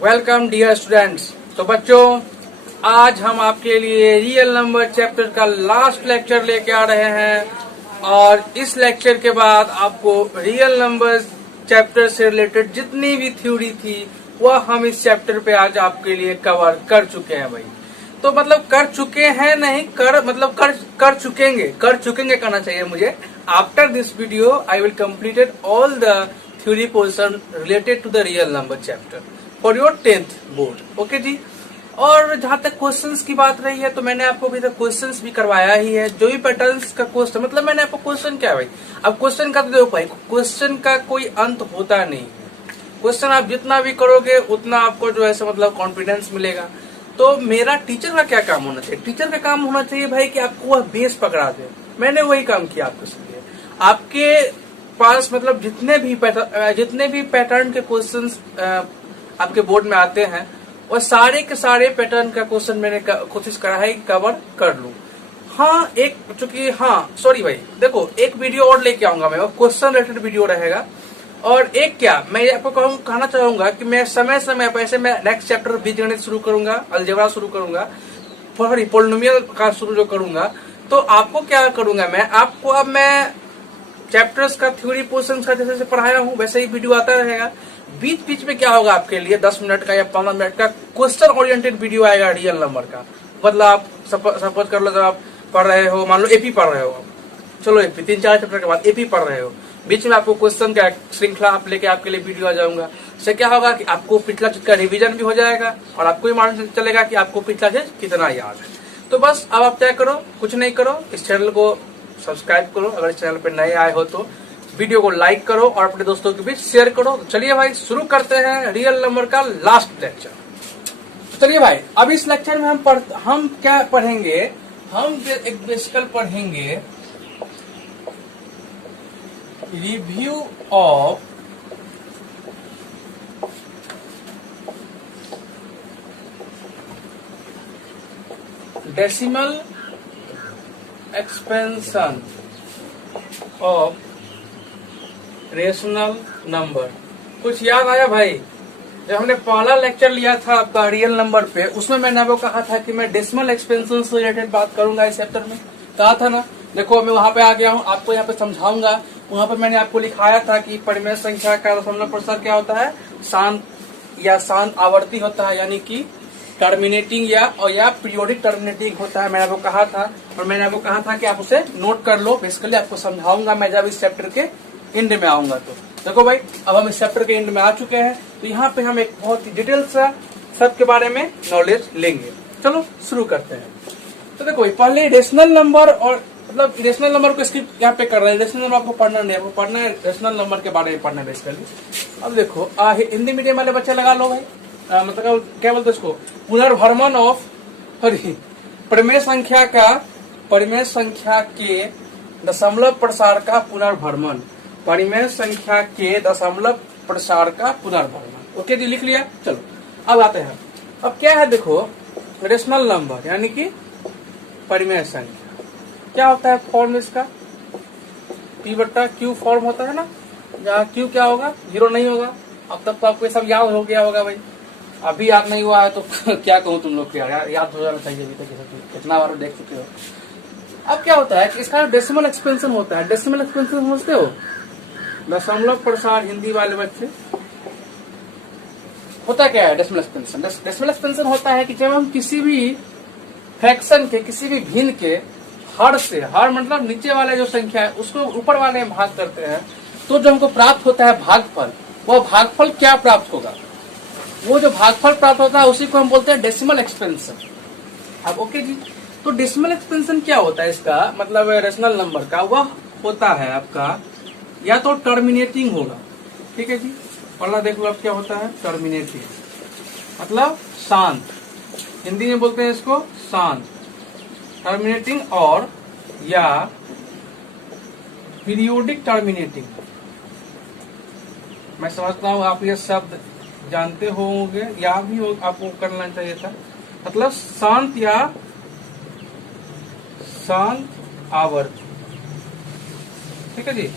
Welcome dear students. तो बच्चों, आज हम आपके लिए रियल नंबर चैप्टर का लास्ट लेक्चर लेके आ रहे हैं और इस लेक्चर के बाद आपको रियल नंबर चैप्टर से रिलेटेड जितनी भी थ्योरी थी वह हम इस चैप्टर पे आज आपके लिए कवर कर चुके हैं भाई। तो मतलब कर चुके हैं नहीं, कर चुकेंगे कहना चाहिए मुझे। After this video I will completed all the theory portion related to the real number chapter for your 10th board. Okay जी। और जहां तक क्वेश्चंस की बात रही है तो मैंने आपको अभी तक क्वेश्चंस भी करवाया ही है। जो भी पैटर्न्स का क्वेश्चन, मतलब मैंने आपको क्वेश्चन क्या भाई, अब क्वेश्चन का तो देखो भाई, क्वेश्चन का कोई अंत होता नहीं है। क्वेश्चन आप जितना भी करोगे उतना आपको जो है मतलब कॉन्फिडेंस मिलेगा। तो मेरा टीचर का क्या काम होना चाहिए? टीचर का काम होना चाहिए भाई कि आपको वह बेस पकड़ा दे। मैंने वही काम किया आपके लिए। आपके पास मतलब जितने भी पैटर्न के क्वेश्चंस आपके बोर्ड में आते हैं वह सारे के सारे पैटर्न का क्वेश्चन मैंने कोशिश करा है कि कवर कर लूं। सॉरी भाई, देखो एक वीडियो और लेके आऊंगा मैं, वो क्वेश्चन रिलेटेड वीडियो रहेगा। और एक क्या मैं आपको कहना चाहूंगा कि मैं समय समय पर ऐसे मैं नेक्स्ट चैप्टर बीजगणित शुरू करूंगा, अलजेब्रा शुरू करूंगा, पोलिनोमियल का शुरू जो करूंगा। तो आपको क्या करूंगा मैं चैप्टर्स का थ्योरी पोर्शन का जैसे पढ़ाया हूँ वैसे ही वीडियो आता रहेगा। बीच बीच में क्या होगा आपके लिए 10 मिनट का या 15 मिनट का क्वेश्चन ओरिएंटेड वीडियो आएगा रियल नंबर का। मतलब आप सपोज कर लो, जब आप पढ़ रहे हो, मान लो एपी पढ़ रहे हो, चलो एपी 3-4 चैप्टर के बाद एपी पढ़ रहे हो, बीच में आपको क्वेश्चन का श्रृंखला आप लेके आपके लिए वीडियो आ जाऊंगा। इससे क्या होगा कि आपको पिछला चीज का रिवीजन भी हो जाएगा और आपको भी मालूम चलेगा कि आपको पिछला चीज कितना याद है। तो बस अब आप क्या करो, कुछ नहीं करो, इस चैनल को सब्सक्राइब करो। अगर इस चैनल पे नए आए हो तो वीडियो को लाइक करो और अपने दोस्तों के बीच शेयर करो। तो चलिए भाई शुरू करते हैं रियल नंबर का लास्ट लेक्चर। चलिए भाई, अब इस लेक्चर में हम क्या पढ़ेंगे, हम एक बेसिकल पढ़ेंगे review of decimal expansion of rational number. कुछ याद आया भाई? जब हमने पहला लेक्चर लिया था आपका रियल नंबर पे, उसमें मैंने आपको कहा था कि मैं डेसिमल एक्सपेंशन से रिलेटेड बात करूंगा इस चैप्टर में, कहा था ना। देखो मैं वहां पे आ गया हूँ, आपको यहाँ पे समझाऊंगा। वहां पे मैंने आपको लिखाया था कि परिमेय संख्या का दशमलव प्रसार क्या होता है, शांत आवर्ती होता है, यानी कि टर्मिनेटिंग या पीरियोडिक टर्मिनेटिंग होता है। मैंने आपको कहा था और मैंने आपको कहा था कि आप उसे नोट कर लो। बेसिकली आपको समझाऊंगा मैं जब इस चैप्टर के एंड में आऊंगा। तो देखो भाई, अब हम इस चैप्टर के एंड में आ चुके हैं। तो यहाँ पे हम एक बहुत ही डिटेल सा सब के बारे में नॉलेज लेंगे। चलो शुरू करते हैं। तो देखो पहले रेशनल नंबर, और मतलब रेशनल नंबर को स्किप यहाँ पे कर रहे हैं। रेशनल नंबर आपको पढ़ना नहीं, आपको पढ़ना है रेशनल नंबर के बारे में पढ़ना है बेसिकली। अब देखो हिंदी मीडियम वाले बच्चे लगा लो भाई, मतलब क्या बोलते इसको, पुनर्भ्रमण ऑफ परिमेय संख्या के दशमलव प्रसार का पुनर्भ्रमण। परिमेय संख्या के दशमलव प्रसार का पुनर्भ्रमण। ओके जी, लिख लिया। चलो अब आते हैं। अब क्या है देखो, रेशनल नंबर यानी कि परिमेय संख्या क्या होता है, फॉर्म इसका P/Q फॉर्म होता है ना, जहाँ Q क्या होगा, 0 नहीं होगा। अब तक तो आपको ये सब याद हो गया होगा भाई। अभी याद नहीं हुआ है तो क्या कहूँ तुम लोग, याद हो जाना चाहिए। अभी तक कितना बार देख चुके हो। अब क्या होता है कि इसका डेसिमल एक्सपेंशन होता है। डेसिमल एक्सपेंशन समझते हो, दशमलव प्रसार। हिंदी वाले बच्चे, होता क्या है डेसिमल एक्सपेंशन? डेसिमल एक्सपेंशन होता है कि जब हम किसी भी फ्रैक्शन के, किसी भी भिन्न के हर मतलब नीचे वाले जो संख्या है उसको ऊपर वाले में भाग करते हैं, तो जो हमको प्राप्त होता है भागफल, वह भागफल क्या प्राप्त होगा, वो जो भागफल प्राप्त होता है उसी को हम बोलते हैं डेसिमल एक्सपेंशन। अब ओके जी, तो डेसिमल एक्सपेंशन क्या होता है इसका, मतलब रेशनल नंबर का, वह होता है आपका या तो टर्मिनेटिंग होगा। ठीक है जी, पहला देख लो अब क्या होता है, टर्मिनेटिंग मतलब शांत। हिंदी में बोलते हैं इसको शांत, टर्मिनेटिंग, और या पीरियोडिक टर्मिनेटिंग। मैं समझता हूँ आप ये शब्द जानते होंगे, या भी आपको करना चाहिए था। मतलब शांत आवर्त। ठीक है जी,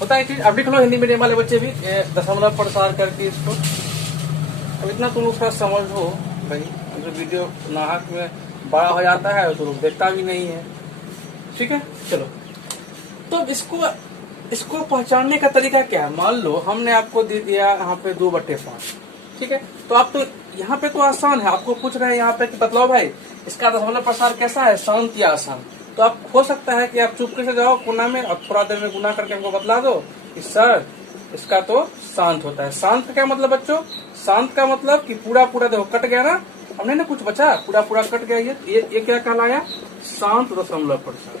होता है चीज। अब लिख लो हिंदी मीडियम वाले बच्चे भी दशमलव प्रसार करके इसको अब इतना तुम लोग थोड़ा समझ लो भाई, जो वीडियो नाहक में बड़ा हो जाता है तो लोग देखता भी नहीं है। ठीक है, चलो तो इसको पहचानने का तरीका क्या है। मान लो हमने आपको दे दिया यहाँ पे 2/5, ठीक है, तो आप तो यहाँ पे तो आसान है, आपको पूछ रहे हैं यहाँ पे कि बतलाओ भाई इसका दशमलव प्रसार कैसा है, शांत या आसान। तो आप हो सकता है कि आप चुपके से जाओ कोना में और थोड़ा देर में गुना करके हमको बतला दो कि सर इसका तो शांत होता है। शांत का क्या मतलब बच्चों, शांत का मतलब कि पूरा पूरा देखो कट गया ना, हमने ना कुछ बचा, पूरा पूरा कट गया, ये क्या कहलाया, शांत दशमलव प्रसार।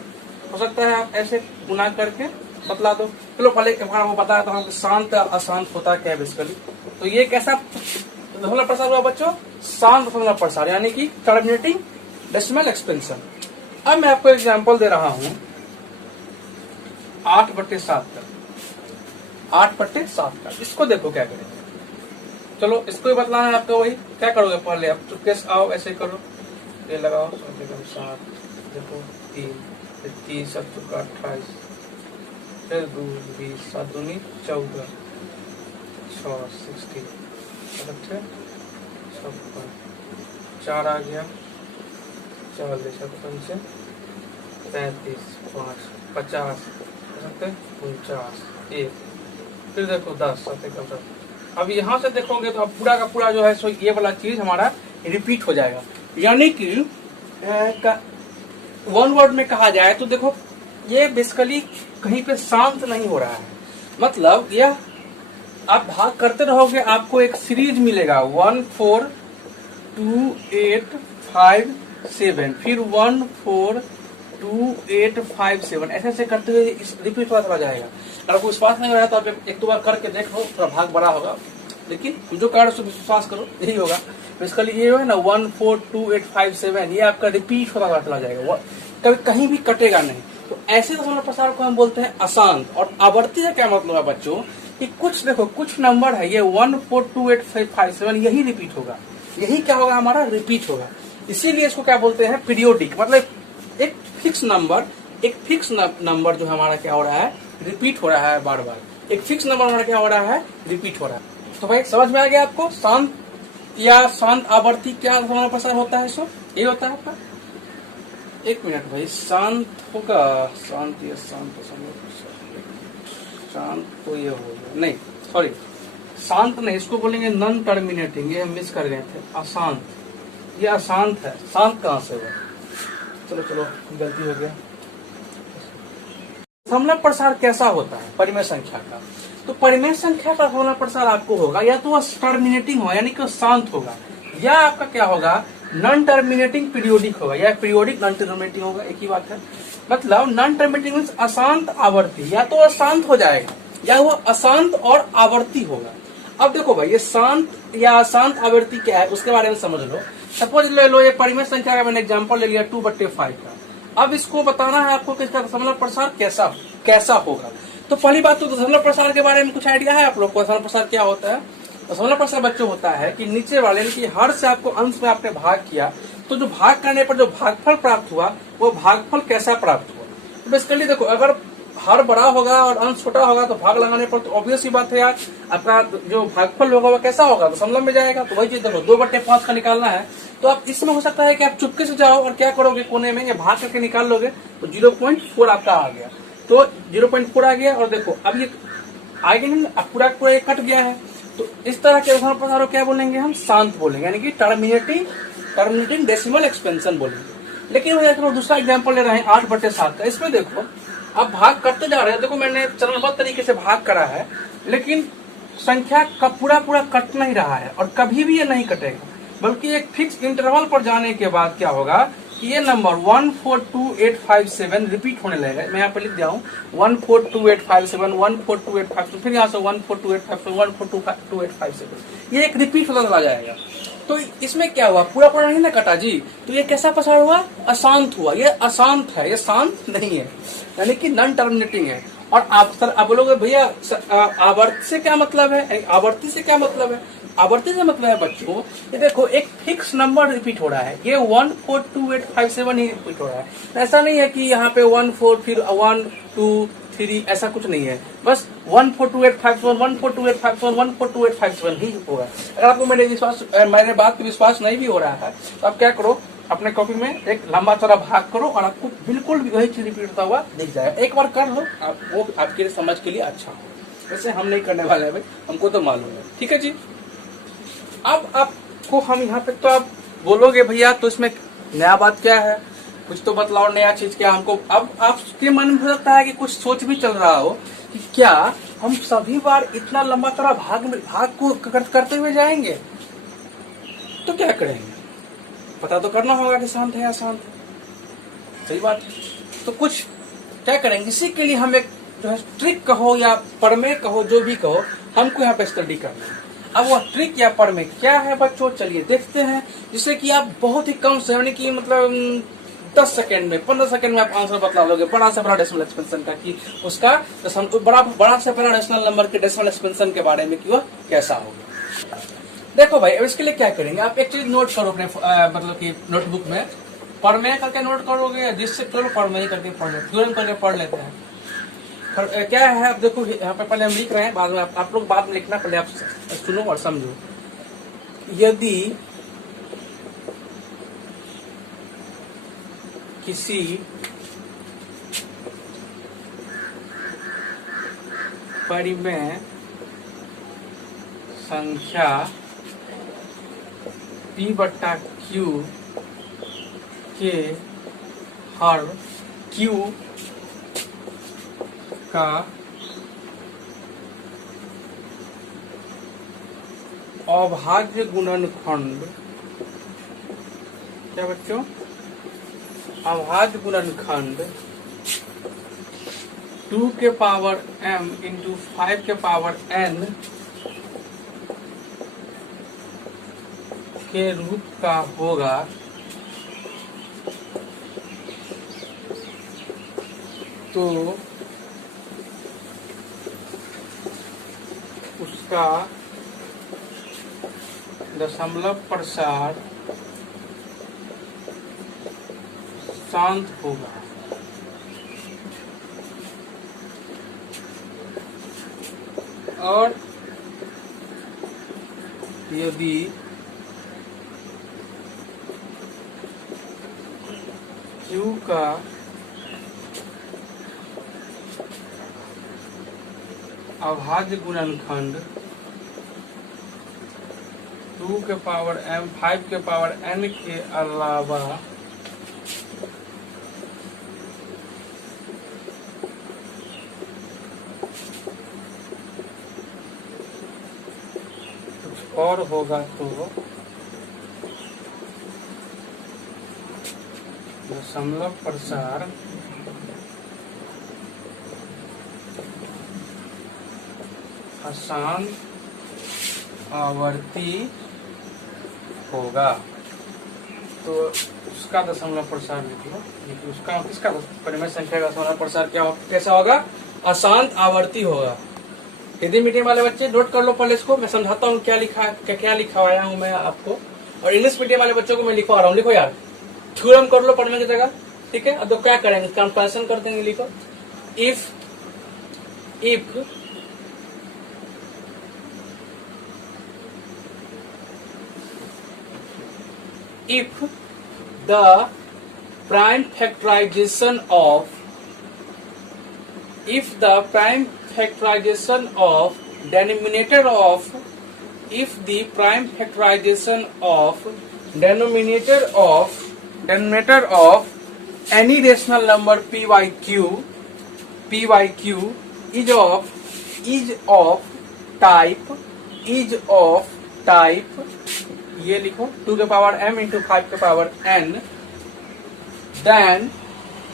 हो सकता है आप ऐसे गुना करके बतला दो। चलो पहले हमको बताया था शांत अशांत होता क्या बेसिकली। तो ये कैसा दशमलव प्रसार हुआ बच्चों, शांत दशमलव प्रसार, यानी कि टर्मिनेटिंग डेसिमल एक्सपेंशन। अब मैं आपको एग्जांपल दे रहा हूं 8/7 का, 8/7 का। इसको देखो क्या करेंगे, चलो इसको ही बतलाना है आपको। वही क्या करोगे, पहले आप चुपके से आओ, ऐसे करो, ये लगाओ 7, देखो 3 7 28, फिर 2 20 7 दूनी 14, 6 60, 4 आ गया, 40 55 35 5 50 49 1, फिर देखो 10 7 10। अब यहाँ से देखोगे तो अब पूरा का पूरा जो है सो ये वाला चीज हमारा रिपीट हो जाएगा। यानी कि वन वर्ड में कहा जाए तो देखो ये बेसिकली कहीं पे शांत नहीं हो रहा है, मतलब यह आप भाग करते रहोगे, आपको एक सीरीज मिलेगा 1 4 2 8 5 7, फिर 1 4 2 8 5 7, ऐसे ऐसे करते हुए रिपीट होता जाएगा। अगर आपको विश्वास नहीं हो रहा तो आप एक दो बार करके देखो, थोड़ा भाग बड़ा होगा, लेकिन जो कार्ड उसको विश्वास करो यही होगा। बेसिकली ये है ना 1 4 2 8 5 7, ये आपका रिपीट होता चला जाएगा, कभी कहीं भी कटेगा नहीं। तो ऐसे दशमलव प्रसार को हम बोलते हैं अशांत। और आवर्ती का क्या मतलब है बच्चों, कि कुछ देखो कुछ नंबर है ये 1 4 2 8 5 7, यही रिपीट होगा, यही क्या होगा हमारा रिपीट होगा। इसीलिए इसको क्या बोलते हैं, पीरियोडिक। मतलब एक फिक्स नंबर जो हमारा क्या हो रहा है, रिपीट हो रहा है बार बार। एक फिक्स नंबर हमारा क्या हो रहा है, रिपीट हो रहा है। तो भाई समझ में आ गया आपको, शांत या शांत आवर्ती क्या दशमलव प्रसार होता है, सो ये होता है आपका। एक मिनट भाई, शांत होगा, शांत या शांत दशमलव प्रसार, शांत तो ये होगा नहीं, सॉरी शांत नहीं, इसको बोलेंगे नॉन टर्मिनेटिंग, ये हम मिस कर गए थे, अशांत। ये अशांत है, शांत कहाँ से हुआ, चलो गलती हो गया। दशमलव प्रसार कैसा होता है परिमेय संख्या का, तो परिमेय संख्या का दशमलव प्रसार आपको होगा या तो टर्मिनेटिंग होगा यानी कि शांत होगा, या आपका क्या होगा नॉन टर्मिनेटिंग पीरियोडिक होगा, या पीरियोडिक नॉन टर्मिनेटिंग होगा, एक ही बात है। मतलब नॉन टर्मिनेटिंग मीन्स अशांत आवर्ती, या तो अशांत हो जाएगा या वो अशांत और आवर्ती होगा। अब देखो भाई ये शांत या अशांत आवृत्ति क्या है उसके बारे में समझ लो। सपोज ले लो ये परिमेय संख्या का मैंने एग्जांपल ले लिया 2/5 का। अब इसको बताना है आपको कि इसका दशमलव प्रसार कैसा होगा। तो पहली बात तो दशमलव प्रसार के बारे में कुछ आइडिया है आप लोग को, दशमलव प्रसार क्या होता है। दशमलव प्रसार बच्चों होता है कि नीचे वाले कि हर से आपको अंश में आपने भाग किया तो जो भाग करने पर जो भागफल प्राप्त हुआ वो भागफल कैसा प्राप्त हुआ। तो बेसिकली देखो अगर हर बड़ा होगा और अंश छोटा होगा तो भाग लगाने पर तो ऑब्वियस ही बात है यार आपका जो भागफल होगा वो कैसा होगा, दशमलव में जाएगा। तो वही चीज देखो 2/5 का निकालना है तो आप इसमें हो सकता है कि आप चुपके से जाओ और क्या करोगे कोने में ये भाग करके निकाल लोगे तो 0.4 आपका आ गया। तो 0.4 आ गया और देखो अब ये आगे नहीं अब पूरा पूरा कट गया है। तो इस तरह के दशमलव प्रसार क्या बोलेंगे हम, शांत बोलेंगे यानी कि टर्मिनेटिंग डेसिमल एक्सपेंशन बोलेंगे। लेकिन वो दूसरा एग्जाम्पल ले रहे हैं 8/7 का। इसमें देखो अब भाग करते जा रहे हैं, देखो मैंने चरणबद्ध तरीके से भाग करा है लेकिन संख्या का पूरा कट नहीं रहा है और कभी भी ये नहीं कटेगा, बल्कि एक फिक्स इंटरवल पर जाने के बाद क्या होगा कि ये नंबर 142857 रिपीट होने लगेगा। मैं यहाँ पे लिख दिया हूँ 142857 142857 फिर यहाँ से 142857 142857 ये एक रिपीट होता चला जाएगा। तो इसमें क्या हुआ पूरा नहीं ना कटा जी, तो ये कैसा प्रसार हुआ, अशांत हुआ। ये अशांत है, ये शांत नहीं है यानी कि नॉन टर्मिनेटिंग है। और आप सर आप बोलोगे भैया आवर्ती से क्या मतलब है, आवर्ती से क्या मतलब है, आवर्ती से मतलब है बच्चों ये देखो एक फिक्स नंबर रिपीट हो रहा है, ये 142857 ही रिपीट हो रहा है। ऐसा नहीं है कि यहाँ पे 14 फिर 1 2 3 ऐसा कुछ नहीं है, बस 142851 142851 142857 ही होगा। अगर आपको मेरे बात पे विश्वास नहीं भी हो रहा है तो आप क्या करो, अपने कॉपी में एक लंबा चौड़ा भाग करो और आपको बिल्कुल भी वही चीज रिपीट होता हुआ दिख जाएगा। एक बार कर लो, आप वो आपके समझ के लिए अच्छा हो। वैसे हम नहीं करने वाले हैं भाई, हमको तो मालूम है। ठीक है जी। अब आपको हम यहाँ तक तो आप बोलोगे भैया तो इसमें नया बात क्या है, कुछ तो बतलाओ नया चीज क्या हमको। अब आपके मन में हो सकता है कि कुछ सोच भी चल रहा हो कि क्या हम सभी बार इतना लंबा चौड़ा भाग को करते हुए जाएंगे, तो क्या करेंगे, पता तो करना होगा कि शांत है या शांत है। सही बात है। तो कुछ क्या करेंगे, इसी के लिए हम एक जो है ट्रिक कहो या प्रमेय कहो, जो भी कहो, हमको यहाँ पे स्टडी करना है। अब वह ट्रिक या प्रमेय क्या है बच्चों, चलिए देखते हैं, जिससे कि आप बहुत ही कम समय की मतलब 10 सेकंड में 15 सेकंड में आप आंसर बतला लोगे बड़ा से बड़ा डेसिमल एक्सपेंशन का, कि उसका बड़ा से बड़ा रेशनल नंबर के डेसिमल एक्सपेंशन के बारे में कि वह कैसा होगा। देखो भाई, अब इसके लिए क्या करेंगे, आप एक चीज नोट करो अपने मतलब कि नोटबुक में, प्रमेय करके नोट करोगे, जिससे चलो प्रमेय करके पढ़ लेते, थ्योरम करके पढ़ लेते हैं। क्या है, आप देखो यहाँ पे पहले हम लिख रहे हैं, बाद में आप लोग बाद में लिखना, पहले आप सुनो और समझो। यदि किसी परिमेय संख्या P/Q के हर Q का अभाज्य गुणनखंड, क्या बच्चों, अभाज्य गुणनखंड 2 के पावर m इंटू 5 के पावर n के रूप का होगा, तो उसका दशमलव प्रसार शांत होगा। और यदि Q का अभाज्य गुणनखंड 2 के पावर m 5 के पावर n के अलावा कुछ और होगा, तो दशमलव प्रसार अशांत आवर्ती होगा। तो उसका दशमलव प्रसार लिखिए, उसका किसका परिमेय संख्या का दशमलव प्रसार कैसा होगा, अशांत आवर्ती होगा। हिंदी मीडियम वाले बच्चे नोट कर लो पहले इसको, मैं समझाता हूँ क्या लिखवाया हूँ मैं आपको, और इंग्लिश मीडियम वाले बच्चों को मैं लिखवा रहा हूँ। लिखो यार, थ्योरम कर लो पढ़ने की जगह, ठीक है। अब तो क्या करेंगे, कंपैरिजन कर देंगे। लिखो, if the prime factorization of denominator of any rational number p by q is of type ये लिखो 2 के पावर m इंटू 5 के power n, then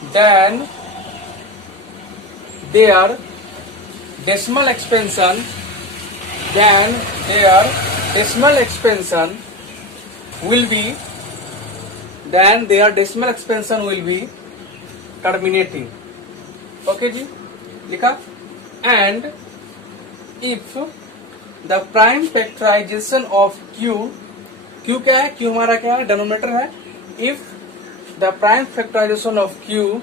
their decimal expansion will be terminating। Okay जी, लिखा। and if the prime factorization of q क्या है, q हमारा क्या है, डिनोमिनेटर है। If the prime factorisation of q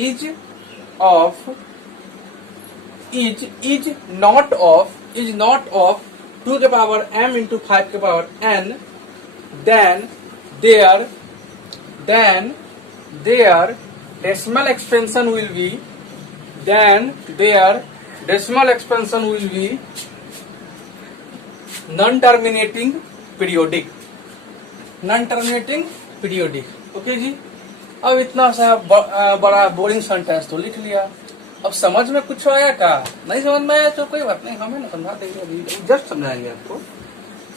is of is not of 2 के पावर m इंटू 5 के power n, then their decimal expansion will be non-terminating periodic. Okay जी। अब इतना सा बड़ा बोरिंग सेंटेंस तो लिख लिया। अब समझ में कुछ आया का? नहीं समझ में आया तो कोई बात नहीं, हमें ना समझा देंगे, अभी जस्ट समझाएंगे आपको।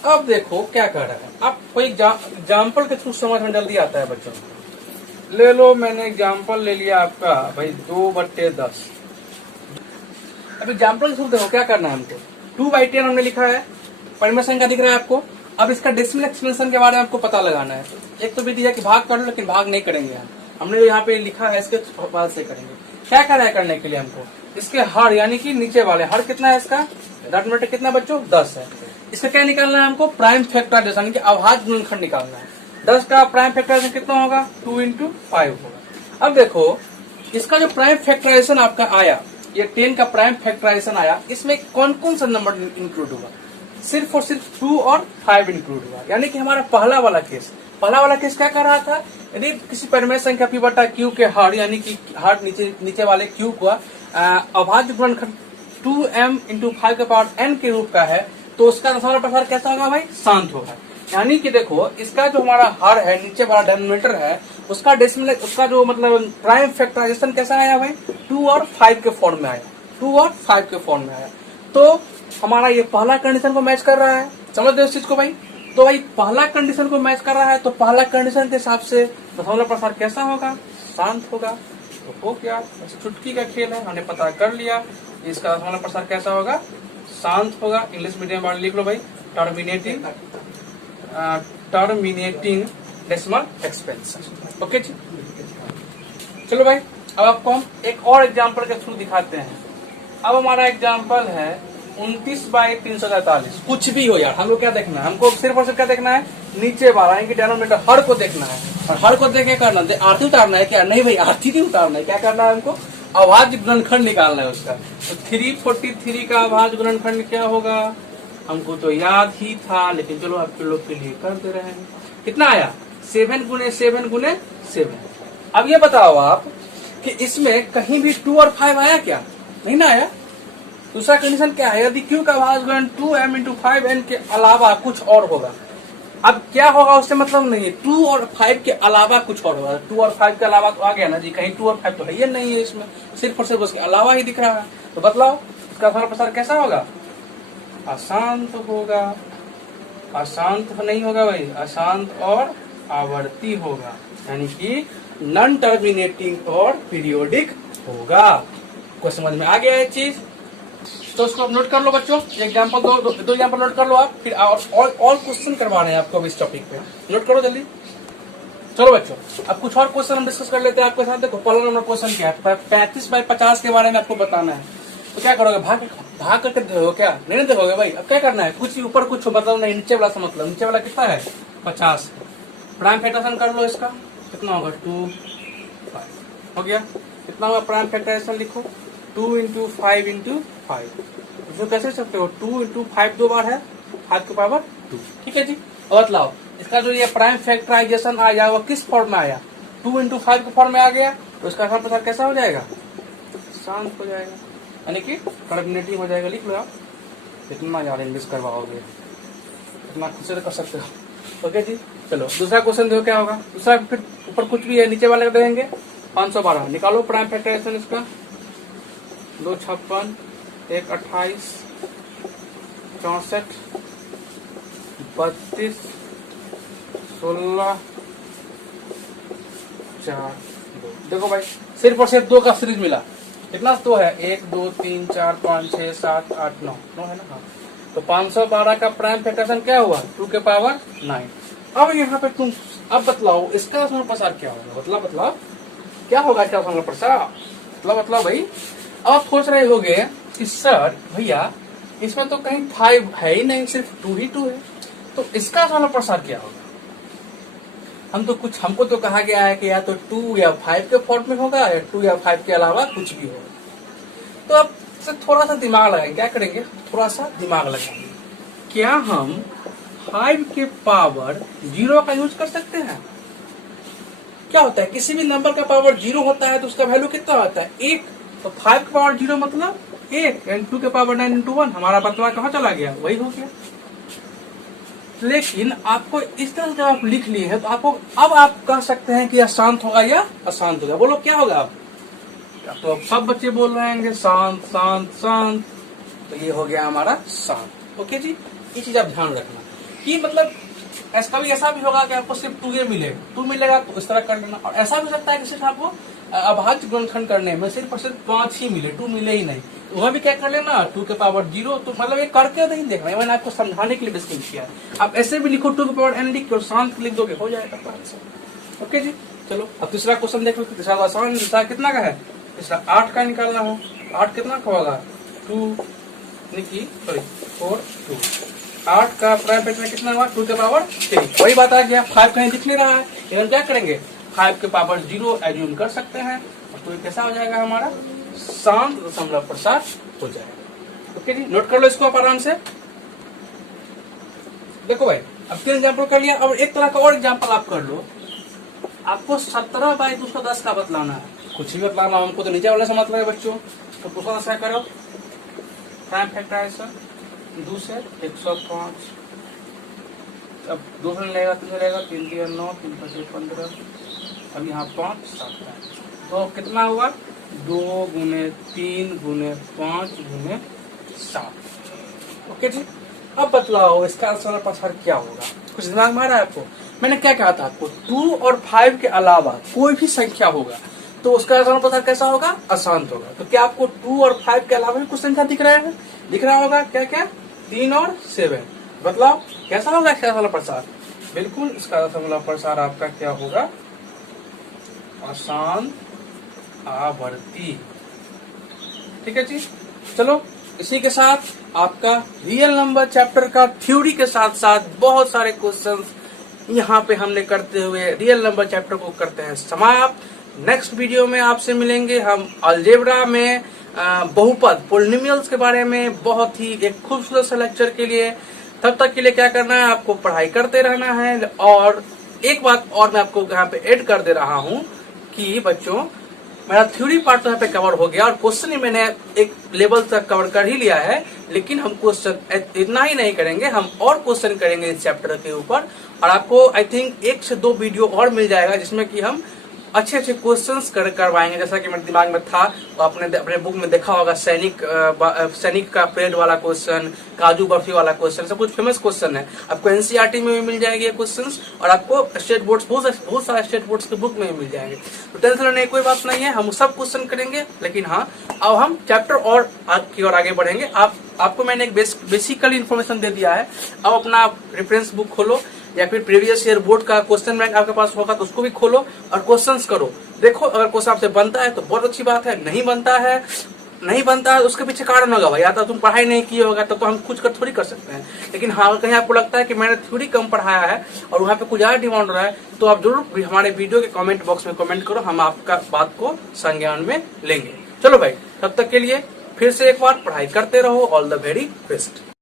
अब देखो क्या कर रहा है, आप कोई एग्जाम्पल के थ्रू समझ में जल्दी आता है बच्चों को। ले लो, मैंने एग्जाम्पल ले लिया आपका भाई 2/10। अब एग्जाम्पल के थ्रू देखो क्या करना है हमको। 2/10 हमने लिखा है, परिमेय संख्या दिख रहा है आपको। अब इसका डेसिमल एक्सपेंशन के बारे में आपको पता लगाना है। एक तो विधि है कि भाग कर लो, लेकिन भाग नहीं करेंगे हमने जो यहाँ पे लिखा है इसके बाद से करेंगे। क्या करना है करने के लिए हमको, इसके हर यानी कि नीचे वाले हर कितना है इसका, डेनोमिनेटर कितना बच्चों 10 है। इसका क्या निकालना है हमको, प्राइम फैक्टराइजेशन यानी कि अभाज्य गुणनखंड निकालना है। 10 का प्राइम फैक्टराइजेशन कितना होगा, 2 × 5 होगा। अब देखो इसका जो प्राइम फैक्टराइजेशन आपका आया, ये 10 का प्राइम फैक्टराइजेशन आया, इसमें कौन कौन सा नंबर इंक्लूड होगा, सिर्फ और सिर्फ 2 और 5 इंक्लूड हुआ। यानी कि हमारा पहला वाला केस क्या कर रहा था, यदि किसी परिमेय संख्या p बटा q के हर यानी कि हर नीचे वाले q को अभाज्य गुणनखंड 2m × 5 के पावर n के रूप का है, तो उसका दशमलव प्रसार कैसा होगा भाई, शांत होगा। यानी कि देखो इसका जो हमारा हर है, नीचे वाला डेनोमिनेटर है, उसका डेसिमल, उसका जो मतलब प्राइम फैक्टराइजेशन कैसा आया भाई, 2 और 5 के फॉर्म में आया। तो हमारा ये पहला कंडीशन को मैच कर रहा है, समझ रहे हो इस चीज को भाई। तो भाई पहला कंडीशन को मैच कर रहा है, तो पहला कंडीशन के हिसाब से दशमलव प्रसार कैसा होगा, शांत होगा। तो हो गया, चुटकी का खेल है, हमने पता कर लिया इसका दशमलव प्रसार कैसा होगा, शांत होगा। इंग्लिश मीडियम वाले लिख लो भाई, टर्मिनेटिंग डेसिमल एक्सपेंशन। ओके जी, चलो भाई अब आपको हम एक और एग्जांपल के थ्रू दिखाते हैं। अब हमारा एग्जांपल है 29/343। कुछ भी हो यार, हमको क्या देखना है, हमको सिर्फ और सिर्फ क्या देखना है, नीचे वाला यानी कि डेनोमिनेटर हर को देखना है। और हर को देख के करना है, आरती उतारना है क्या, नहीं भाई आरती नहीं उतारना है, क्या करना है हमको, अभाज्य गुणनखंड निकालना है उसका। तो 343 का अभाज्य गुणनखंड क्या होगा, हमको तो याद ही था, लेकिन चलो आपके लोग के लिए कर दे रहे हैं। कितना आया, 7 × 7 × 7। अब ये बताओ आप कि इसमें कहीं भी 2 और 5 आया क्या, नहीं ना आया। दूसरा कंडीशन क्या है, यदि q का अभाज्य गुणन 2m × 5n के अलावा कुछ और होगा। अब क्या होगा उससे मतलब नहीं है, 2 और 5 के अलावा कुछ और होगा। 2 और 5 के अलावा तो आ गया ना जी, कहीं 2 और 5 तो है ही नहीं है इसमें, सिर्फ और सिर्फ उसके अलावा ही दिख रहा है। तो बतलाओ इसका दशमलव प्रसार कैसा होगा, अशांत होगा। अशांत नहीं होगा भाई, अशांत और आवर्ती होगा, यानी कि नॉन टर्मिनेटिंग और पीरियोडिक होगा। को समझ में आ गया है चीज, तो उसको नोट कर लो बच्चों। एग्जाम्पल दो एग्जाम्पल नोट कर लो आप, फिर और क्वेश्चन करवा रहे हैं आपको इस टॉपिक पे, नोट करो जल्दी। चलो बच्चों अब कुछ और क्वेश्चन हम डिस्कस कर लेते हैं आपके साथ। देखो पहला नंबर क्वेश्चन क्या है, 35/50 के बारे में आपको बताना है। तो क्या करोगे, भाग करके देखोगे क्या, नहीं देखोगे भाई। अब क्या करना है, कुछ ऊपर कुछ मतलब नहीं, नीचे वाला समझ लो। नीचे वाला कितना है 50, प्राइम फैक्टराइजेशन कर लो इसका, कितना होगा 2 5 हो गया। कितना होगा प्राइम फैक्टराइजेशन, लिखो 2 × 5 × 5। इसको कैसे सकते हो, 2 × 5 2 बार है, 5 की पावर 2। ठीक है जी। और बतलाओ इसका जो ये प्राइम फैक्टराइजेशन आया वो किस फॉर्म में आया, 2 × 5 के फॉर्म में आ गया। तो इसका दशमलव प्रसार कैसा हो जाएगा, शांत हो जाएगा, यानी कि टर्मिनेटिंग हो जाएगा। लिख लो आप, कितना यार इंग्लिश करवाओगे, इतना खुद से कर सकते हो। ओके जी, चलो दूसरा क्वेश्चन देखो क्या होगा। दूसरा फिर ऊपर कुछ भी है, नीचे वाले को देंगे 512। निकालो प्राइम फैक्टराइजेशन इसका, 2 56 1 28 64 32 16 4 2। देखो भाई सिर्फ और सिर्फ 2 का सीरीज मिला, कितना 2 है, 1 2 3 4 5 6 7 8 9 है ना। हाँ, तो 512 का प्राइम फैक्टराइजेशन क्या हुआ, 2 के पावर 9। अब यहाँ पे तुम अब बतलाओ इसका दशमलव प्रसार क्या होगा, बतलाओ क्या होगा इसका दशमलव प्रसार, बतलाओ भाई। अब आप सोच रहे होगे कि सर भैया इसमें तो कहीं 5 है ही नहीं, सिर्फ 2 ही 2 है, तो इसका दशमलव प्रसार क्या होगा। हमको तो कहा गया है कि या तो 2 या 5 के फॉर्म में होगा या 2 या 5 के अलावा कुछ भी होगा। तो अब से थोड़ा सा दिमाग लगाएंगे, क्या करेंगे, थोड़ा सा दिमाग लगाएंगे। क्या हम 5 के पावर 0 का यूज कर सकते हैं? क्या होता है, किसी भी नंबर का पावर 0 होता है तो उसका वैल्यू कितना होता है, 1। तो 5 के पावर 0 मतलब 1, एंड 2 के पावर 9 × 1, हमारा बदलाव कहाँ चला गया, वही हो गया। लेकिन आपको इस तरह जब आप लिख लिए हैं तो आपको अब आप कह सकते हैं कि यह शांत होगा या अशांत होगा। बोलो क्या होगा अब? तो अब सब बच्चे बोल रहे हैं शांत शांत शांत, तो ये हो गया हमारा शांत। ओके जी, ये चीज आप ध्यान रखना कि मतलब कभी ऐसा भी होगा कि आपको सिर्फ 2 मिलेगा, 2 मिलेगा तो इस तरह कर लेना। और ऐसा भी हो सकता है कि सिर्फ आपको अभाज्य गुणनखंड करने में सिर्फ 5 ही मिले, 2 मिले ही नहीं, तो वह भी क्या कर लेना, 2 के पावर 0। तो मतलब ये करके नहीं देखना, मैंने आपको समझाने के लिए डिस्कस किया। आप ऐसे भी लिखो 2 के पावर n लिख के शांत लिख दोगे, हो जाएगा। ओके जी, चलो अब तीसरा क्वेश्चन देख लो। तीसरा आसान, तीसरा कितना का है, तीसरा 8 का निकालना हो। 8 कितना का होगा, 4 2। 8 का प्राइम फैक्टर कितना हुआ, 2 के पावर 3। वही बात आ गया, 5 कहीं दिख नहीं रहा है, हम क्या करेंगे, 5 के पावर 0 एज्यूम कर सकते हैं, तो ये कैसा हो जाएगा हमारा, शांत दशमलव प्रसार हो जाएगा। ओके जी, नोट कर लो इसको आप आराम से। देखो भाई, अब 3 एग्जाम्पल कर लिया, अब एक तरह का और एग्जाम्पल आप कर लो। आपको 17/210 का बतलाना है, कुछ भी बतलाना, हमको तो नीचे वाले से मतलब है बच्चों। तो दूसरा दशा करो, प्राइम फैक्टराइजेशन 2 से 105, अब 2 से लेगा 3 से लेगा, 3 × 9, 3 × 5 15, अब यहाँ 5 7 तो कितना हुआ, 2 × 3 × 5 × 7। ओके जी, अब बतलाओ इसका आंसर प्रसार क्या होगा, कुछ दिमाग में आ रहा है आपको? मैंने क्या कहा था आपको, 2 और 5 के अलावा कोई भी संख्या होगा तो उसका आंसर प्रसार कैसा होगा, अशांत होगा। तो क्या आपको 2 और 5 के अलावा भी कुछ संख्या दिख रहा है, दिख रहा होगा, क्या क्या, 3 और 7। बतलाओ कैसा होगा इसका दशमलव प्रसार? बिल्कुल इसका दशमलव प्रसार आपका क्या होगा, अशांत आवर्ती। ठीक है जी, चलो इसी के साथ आपका रियल नंबर चैप्टर का थ्योरी के साथ साथ बहुत सारे क्वेश्चंस यहाँ पे हमने करते हुए रियल नंबर चैप्टर को करते हैं समाप्त। नेक्स्ट वीडियो में आपसे मिलेंगे हम अलजेब्रा में बहुपद पोलिनोमियल्स के बारे में बहुत ही एक खूबसूरत से लेक्चर के लिए। तब तक के लिए क्या करना है, आपको पढ़ाई करते रहना है। और एक बात और मैं आपको यहाँ पे ऐड कर दे रहा हूँ कि बच्चों, मेरा थ्योरी पार्ट तो यहाँ पे कवर हो गया और क्वेश्चन ही मैंने एक लेवल तक कवर कर ही लिया है, लेकिन हम क्वेश्चन इतना ही नहीं करेंगे, हम और क्वेश्चन करेंगे इस चैप्टर के ऊपर। और आपको आई थिंक 1 से 2 वीडियो और मिल जाएगा जिसमें कि हम अच्छे अच्छे क्वेश्चंस करवाएंगे। जैसा कि मेरे दिमाग में था, तो आपने अपने बुक में देखा होगा, सैनिक का परेड वाला क्वेश्चन, काजू बर्फी वाला क्वेश्चन, सब कुछ फेमस क्वेश्चन है। आपको एनसीईआरटी में भी मिल जाएंगे ये क्वेश्चंस, और आपको स्टेट बोर्ड्स बहुत सारे स्टेट बोर्ड्स के बुक में भी मिल जाएंगे। तो टेंशन लेने की कोई बात नहीं है, हम सब क्वेश्चन करेंगे। लेकिन हाँ, अब हम चैप्टर और की ओर आगे बढ़ेंगे। आपको मैंने एक बेसिकली इन्फॉर्मेशन दे दिया है। अब अपना रेफरेंस बुक खोलो या फिर प्रीवियस ईयर बोर्ड का क्वेश्चन बैंक आपके पास होगा तो उसको भी खोलो और क्वेश्चंस करो। देखो, अगर क्वेश्चन आपसे बनता है तो बहुत अच्छी बात है, नहीं बनता है उसके पीछे कारण होगा भाई, या तो तुम पढ़ाई नहीं किए होगा, तब तो हम कुछ कर थोड़ी कर सकते हैं। लेकिन हाँ, कहीं आपको लगता है कि मैंने थ्योरी कम पढ़ाया है और वहाँ पे कुछ ज्यादा डिमांड हो रहा है, तो आप जरूर हमारे वीडियो के कमेंट बॉक्स में कमेंट करो, हम आपका बात को संज्ञान में लेंगे। चलो भाई, तब तक के लिए फिर से एक बार पढ़ाई करते रहो। All the very best.